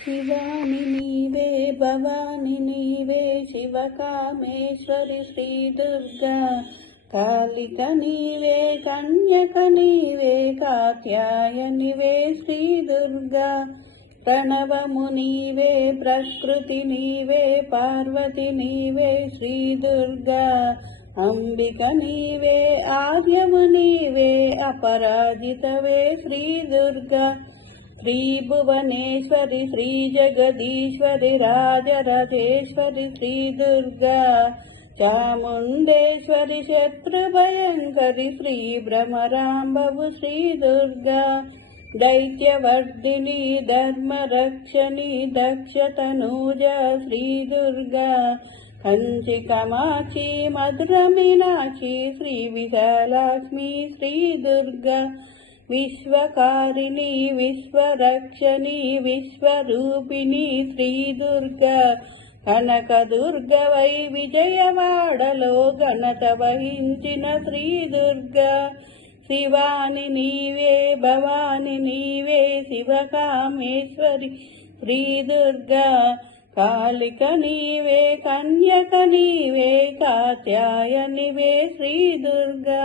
శివాని నీవే భవాని నీవే శివకామేశ్వరి శ్రీ దుర్గా కాళిక నీవే కన్యక నీవే కాత్యాయనివే శ్రీ దుర్గా ప్రణవము నీవే ప్రకృతి నీవే పార్వతి నీవే శ్రీ దుర్గా అంబిక నీవే ఆర్యము నీవే అపరాజితవే శ్రీ దుర్గా శ్రీ భువనేశ్వరి శ్రీ జగదీశ్వరి రాజరాజేశ్వరి శ్రీ దుర్గా చాముండేశ్వరి శత్రుభయంకరి శ్రీ భ్రమరాంబవు శ్రీ దుర్గా దైత్యవర్ధిని ధర్మరక్షణి దక్షతనూజ శ్రీ దుర్గా కంచి కమాక్షి మధుర మీనాక్షి శ్రీ విశాలాక్ష్మి శ్రీ దుర్గా విశ్వకారిణి విశ్వరక్షణి విశ్వరూపిణి శ్రీ దుర్గా కనకదుర్గవై విజయవాడలో ఘనత వహించిన శ్రీ దుర్గా శివాని నీవే భవాని నీవే శివకామేశ్వరి శ్రీ దుర్గా కాళిక నీవే కన్యక నీవే కాత్యాయనివే శ్రీ దుర్గా